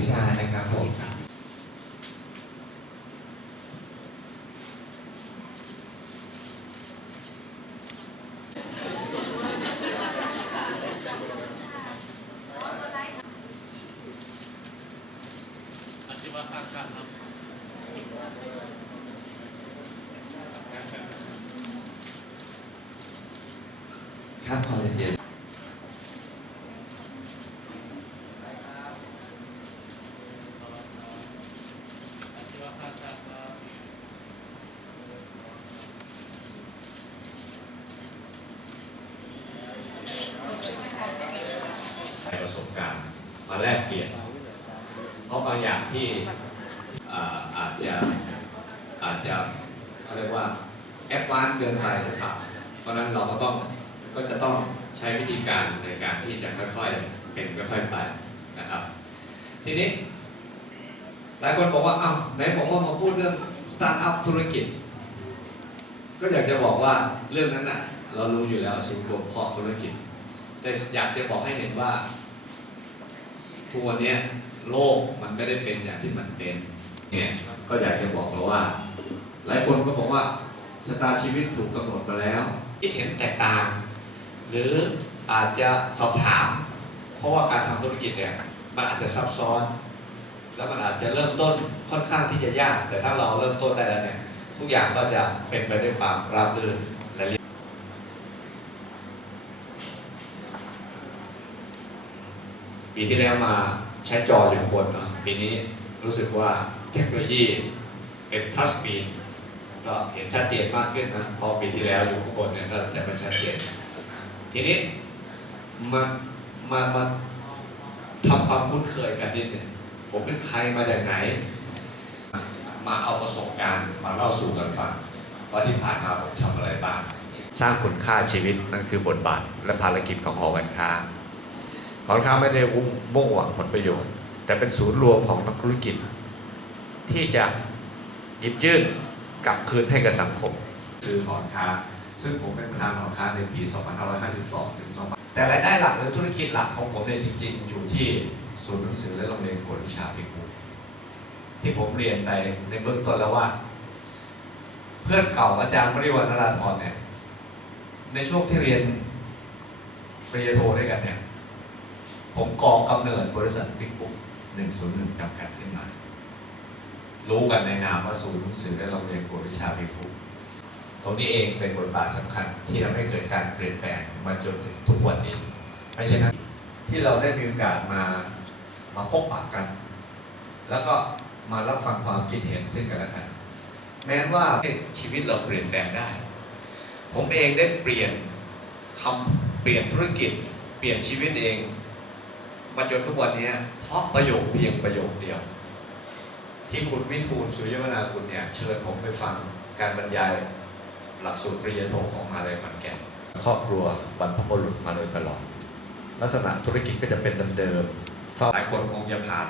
วิชานะครับผมอาชีวะข้างกันครับครับขอเรียนเรียน อาชีวะข้างกันครับ ใช้ ประสบการณ์มาแลกเปลี่ยน เพราะบางอย่างที่อาจจะอาจจะเขาเรียกว่าแอดวานซ์เกินไปหรือเปล่าเพราะนั้นเราก็ต้องก็จะต้องใช้วิธีการในการที่จะค่อยๆเป็นค่อยๆไปนะครับ ทีนี้หลายคนบอกว่าอ้าวไหนบอกว่ามาพูดเรื่องสตาร์ทอัพธุรกิจ ก็อยากจะบอกว่าเรื่องนั้นน่ะเรารู้อยู่แล้วศูนย์รวมเพาะธุรกิจ แต่อยากจะบอกให้เห็นว่า ทุกวันนี้โลกมันไม่ได้เป็นอย่างที่มันเป็นเนี่ยก็อยากจะบอกเราว่า หลายคนก็บอกว่าชะตาชีวิตถูกกำหนดมาแล้วคิดเห็นแตกต่าง หรืออาจจะสอบถาม เพราะว่าการทำธุรกิจเนี่ยมันอาจจะซับซ้อน แล้วมันอาจจะเริ่มต้นค่อนข้างที่จะยาก แต่ถ้าเราเริ่มต้นได้แล้วเนี่ยทุกอย่างก็จะเป็นไปด้วยความราบรื่นและเรียบ ปีที่แล้วมาใช้จออยู่ข้างบนปีนี้รู้สึกว่าเทคโนโลยีเป็นทัชสกรีนก็เห็นชัดเจนมากขึ้นนะพอปีที่แล้วอยู่ข้างบนเนี่ยก็จะไม่ชัดเจน ทีนี้มามามาทำความคุ้นเคยกันนิดหนึ่งผมเป็นใครมาจากไหน มาเอาประสบการณ์มาเล่าสู่กันฟังว่าที่ผ่านมาผมทำอะไรบ้าง สร้างคุณค่าชีวิตนั่นคือบทบาทและภารกิจของหอการค้า อค้าไม่ได้มุ่งหวังผลประโยชน์ แต่เป็นศูนย์รวมของนักธุรกิจ ที่จะหยิบยื่นกลับคืนให้กับสังคม คือหอค้า ซึ่งผมเป็นประธานหอค้าในปี 2552 ถึง2 0แต่รายได้หลักหรือธุรกิจหลักของผมเนี่ยจริง ๆ อยู่ที่ศูนย์หนังสือและโรงเรียนกวดวิชาพิบูลที่ผมเรียนไปในเบื้องต้นแล้วว่า เพื่อนเก่าอาจารย์ปริวัฒนราธรเนี่ยในช่วงที่เรียนปริญญาโทด้วยกันเนี่ย ผมกองกำเนิดบริษัทบิ๊กบุ๊ก101จำกัดขึ้นมา รู้กันในนามว่าศูนย์หนังสือและโรงเรียนกวดวิชาบิ๊กบุ๊กตรงนี้เองเป็นบทบาทสำคัญที่ทำให้เกิดการเปลี่ยนแปลงมาจนถึงทุกวันนี้ เพราะฉะนั้นที่เราได้มีโอกาสมามาพบปะกัน แล้วก็มารับฟังความคิดเห็นซึ่งกันและกัน แม้ว่าชีวิตเราเปลี่ยนแปลงได้ ผมเองได้เปลี่ยนคำเปลี่ยนธุรกิจ เปลี่ยนชีวิตเอง มาจนทุกวันนี้เพราะประโยคเพียงประโยคเดียว ที่คุณวิทูลสุริยวนาคุณเนี่ยเชิญผมไปฟังการบรรยายหลักสูตรปริญญาโทของมหาลัยขอนแก่นครอบครัวบรรพบุรุษมาโดยตลอด ลักษณะธุรกิจก็จะเป็นเดิมๆเฝ้าหลายคนคงจะผ่าน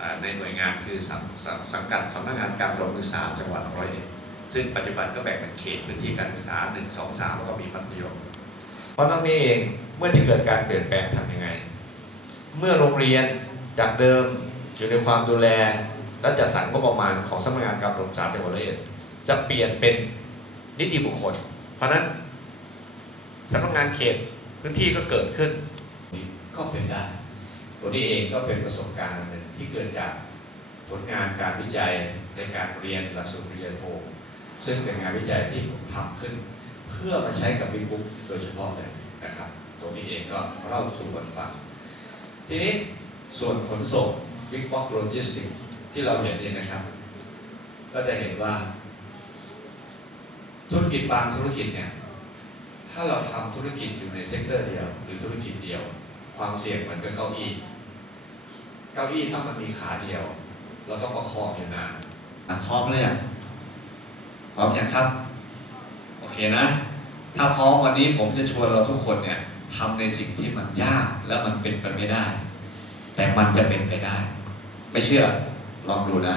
อ่าในหน่วยงานคือสังสังสังกัดสำนักงานการประถมศึกษาจังหวัดร้อยเอ็ดซึ่งปัจจุบันก็แบ่งเป็นเขตพื้นที่การศึกษาหนึ่งสองสามแล้วก็มีมัธยมเพราะตรงนี้เองเมื่อที่เกิดการเปลี่ยนแปลงทำยังไง เมื่อโรงเรียนจากเดิมอยู่ในความดูแล และจัดสรรงบประมาณของสำนักงานการประถมศึกษาจังหวัดร้อยเอ็ดจะเปลี่ยนเป็นนิติบุคคล เพราะนั้นสำนักงานเขตพื้นที่ก็เกิดขึ้นก็เป็นได้ตัวนี้เองก็เป็นประสบการณ์หนึ่งที่เกิดจากผลงานการวิจัยในการเรียนหลักสูตรปริญญาโทซึ่งเป็นงานวิจัยที่ผมทำขึ้น เพื่อมาใช้กับบิ๊กบุ๊กโดยเฉพาะเลยนะครับ ตัวนี้เองก็เล่าสู่กันฟัง ทีนี้ส่วนขนส่งบิ๊กบ็อกโลจิสติกที่เราเห็นนี่นะครับ ก็จะเห็นว่า ธุรกิจบางธุรกิจเนี่ยถ้าเราทำธุรกิจอยู่ในเซกเตอร์เดียว หรือธุรกิจเดียว ความเสี่ยงเหมือนกับเก้าอี้เก้าอี้ถ้ามันมีขาเดียว เราต้องประคองอยู่นานพร้อมเลยอะพร้อมอย่างครับ โอเคนะ ถ้าพร้อมวันนี้ผมจะชวนเราทุกคนเนี่ย ทำในสิ่งที่มันยากและมันเป็นไปไม่ได้ แต่มันจะเป็นไปได้ ไม่เชื่อลองดูนะ